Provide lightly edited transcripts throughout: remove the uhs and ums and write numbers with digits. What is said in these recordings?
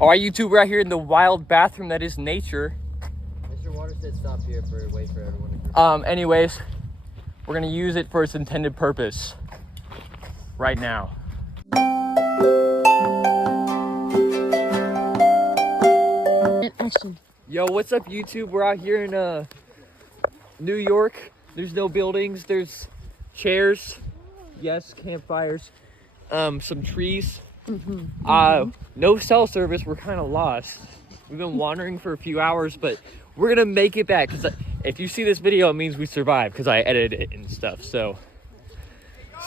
Alright, YouTube, we're out here in the wild bathroom that is nature. Mr. Water said stop here for wait for everyone to Anyways, we're gonna use it for its intended purpose right now. Action. Yo, what's up, YouTube? We're out here in New York. There's no buildings, there's chairs, yes, campfires, some trees. No cell service. We're kind of lost. We've been wandering for a few hours, but we're gonna make it back, because if you see this video, it means we survived, because I edited it and stuff. So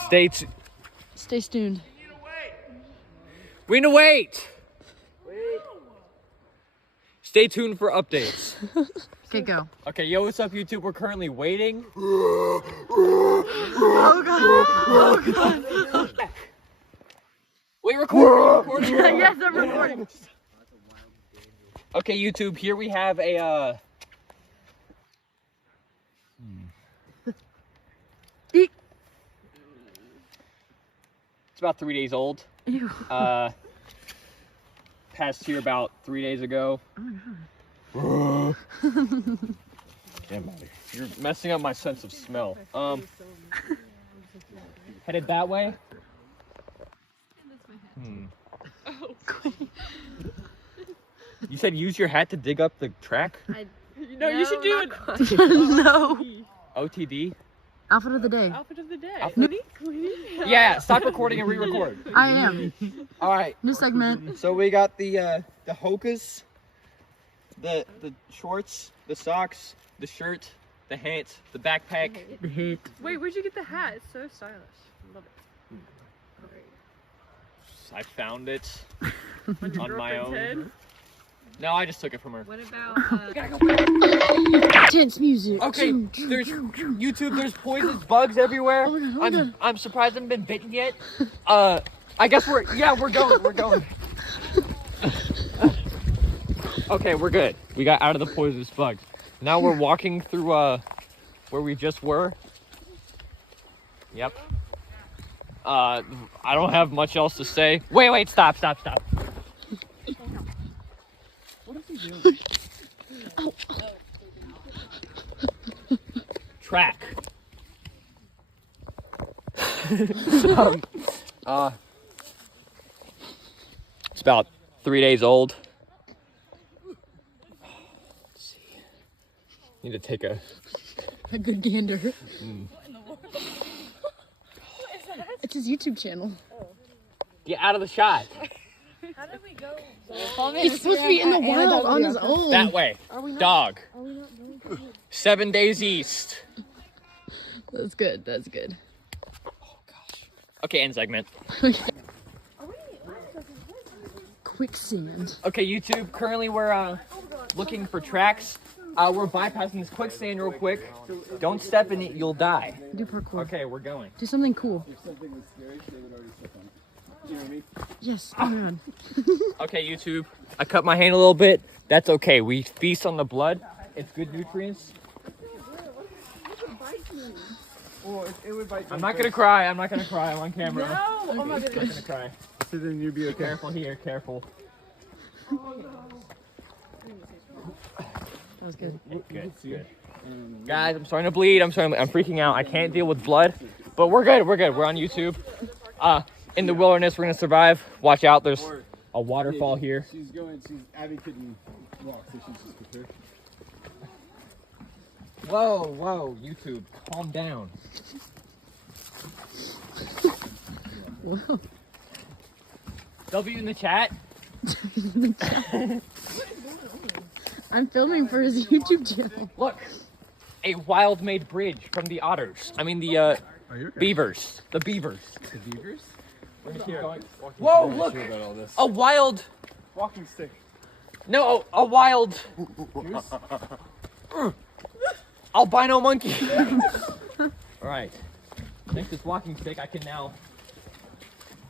stay tuned. We need to wait. Stay tuned for updates. Okay, go. Okay, yo, what's up, YouTube? We're currently waiting. Oh god. Oh god. Wait, recording. Yes, I'm recording. Okay, YouTube, here we have a Eek. It's about 3 days old. Ew. Passed here about 3 days ago. Oh my god. You're messing up my sense of smell. Headed that way. You said use your hat to dig up the track? No, you should do it. No. OTD? Outfit of the day. Outfit of the day. Yeah, stop recording and re-record. I am. All right. New segment. So we got the Hokas, the shorts, the socks, the shirt, the hat, the backpack. The hit. Wait, where'd you get the hat? It's so stylish. Love it. I found it Went to on my own. Head. No, I just took it from her. What about? Tense music. Okay, there's YouTube. There's poisonous bugs everywhere. Oh my God. I'm surprised I haven't been bitten yet. I guess we're going. We're going. Okay, we're good. We got out of the poisonous bugs. Now we're walking through where we just were. Yep. I don't have much else to say. Wait, stop. What is he doing? Oh. Track. It's about 3 days old. Let's see. Need to take a good gander. It's his YouTube channel. Get out of the shot. How did we go? He's supposed to be in the wild on his own. That way. Dog. 7 days east. That's good. That's good. Oh gosh. Okay, end segment. Quicksand. Okay, YouTube. Currently, we're looking for tracks. We're bypassing this quicksand real quick. Don't step in it; you'll die. Do parkour. Okay, we're going. Do something cool. If something was scary, they would already step on it. You know what I mean? Yes. Oh my god. Okay, YouTube. I cut my hand a little bit. That's okay. We feast on the blood. It's good nutrients. Well, it would bite. I'm not gonna cry. I'm on camera. No. Oh my I'm not goodness. gonna cry. So then you'd be okay. Careful here. Careful. That was good. Good. Guys, I'm starting to bleed. I'm freaking out. I can't deal with blood, but we're good. We're on YouTube. In the wilderness, we're gonna survive. Watch out. There's a waterfall here. Abby couldn't walk, so she's just prepared. Whoa, YouTube, calm down. Whoa. W in the chat. I'm filming for his YouTube channel. Look, a wild-made bridge from the otters. I mean the beavers. The beavers. The beavers? Whoa, look! A wild. Walking stick. No, a wild. Albino monkey. All right. Next this walking stick, I can now.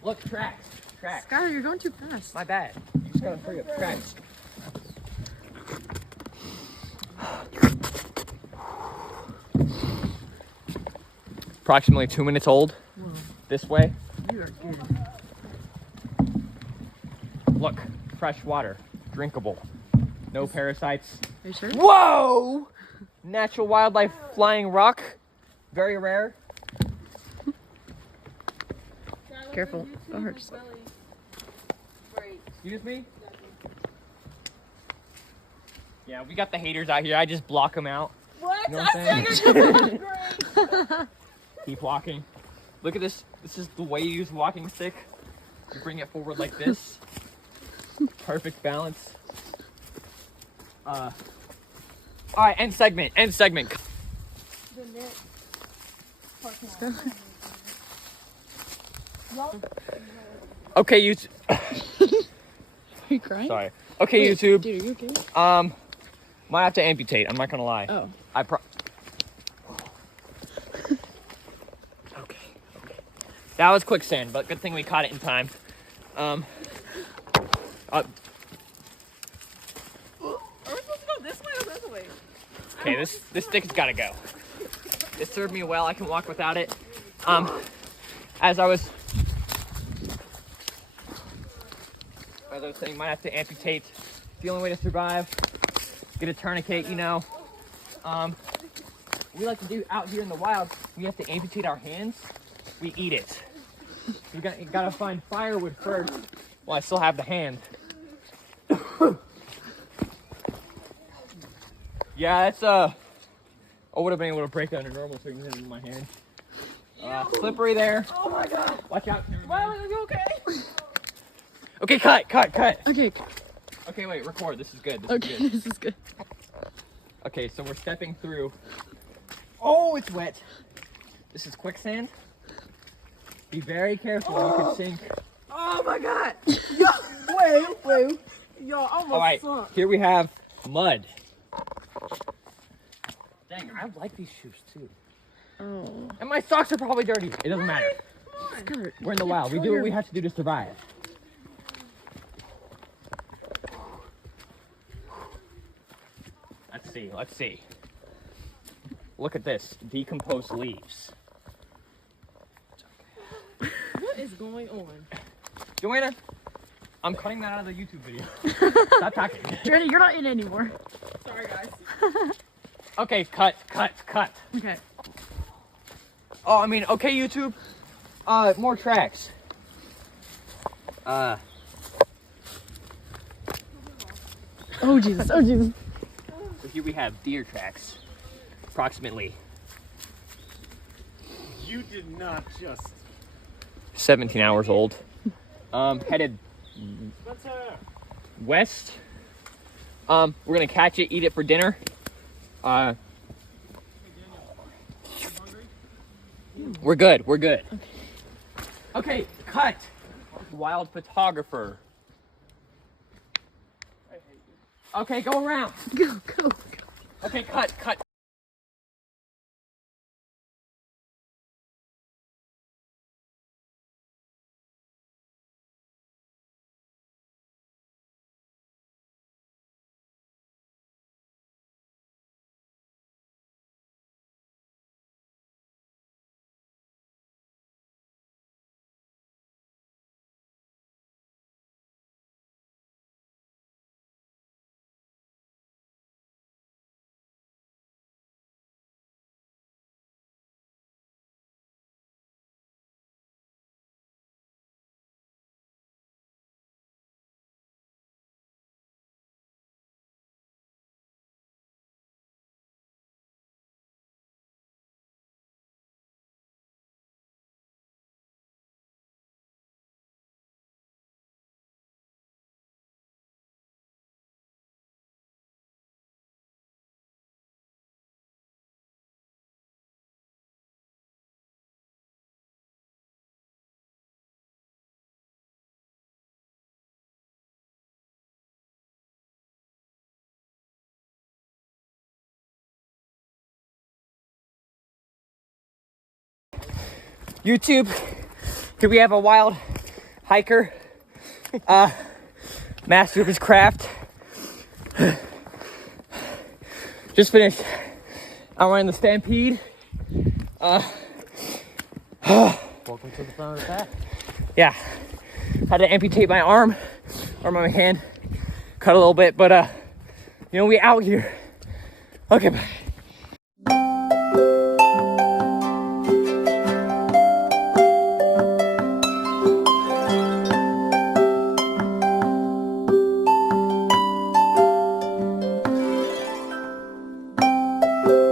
Look, tracks. Skylar, you're going too fast. My bad. You just gotta hurry up. Tracks. Approximately 2 minutes old. Whoa. This way. You are good. Look, fresh water, drinkable, no parasites. Are you sure? Whoa! Natural wildlife flying rock, very rare. Careful. Don't hurt yourself. Excuse me? Yeah, we got the haters out here. I just block them out. What? You know what I'm saying? Keep walking. Look at this. This is the way you use walking stick. You bring it forward like this. Perfect balance. All right, end segment. End segment. Let's go. Okay, YouTube. Are you crying? Sorry. Okay, YouTube. Dude, are you okay? Might have to amputate. I'm not gonna lie. Oh. Okay. That was quicksand, but good thing we caught it in time. Are we supposed to go this way or this way? Okay, this stick's gotta go. It served me well. I can walk without it. As I was saying, might have to amputate. It's the only way to survive. Get a tourniquet, you know. We like to do out here in the wild. We have to amputate our hands. We eat it. You gotta find firewood first. Well, I still have the hand. Yeah, that's I would have been able to break it under normal circumstances in my hand. Slippery there. Oh my god. Watch out. Violet, are you okay? Okay, cut. Okay. Okay, wait, record. This is good. This Okay. is good. This is good. Okay, so we're stepping through. Oh, it's wet. This is quicksand. Be very careful. You could sink. Oh my god. Yo, wait. Yo, I almost All right, sunk. here we have mud. Dang, I like these shoes too. Oh. And my socks are probably dirty. It doesn't matter. Skirt. We're in the wild. We do what we have to do to survive. Let's see. Look at this. Decomposed leaves. What is going on? Joanna, I'm cutting that out of the YouTube video. Stop talking. Joanna, you're not in anymore. Sorry, guys. Okay, cut. Okay. Oh, I mean, okay, YouTube. More tracks. Oh, Jesus. Oh, Jesus. So here we have deer tracks. Approximately You did not just. 17 hours old. Headed Spencer! west. We're gonna catch it, eat it for dinner. We're good. Okay, cut. Wild photographer. Okay, go around. Go. Okay, cut. YouTube, here we have a wild hiker, master of his craft. Just finished outrunning the stampede. Welcome to the front of the pack. Yeah, had to amputate my arm or my hand cut a little bit, but you know, we out here. Okay, bye.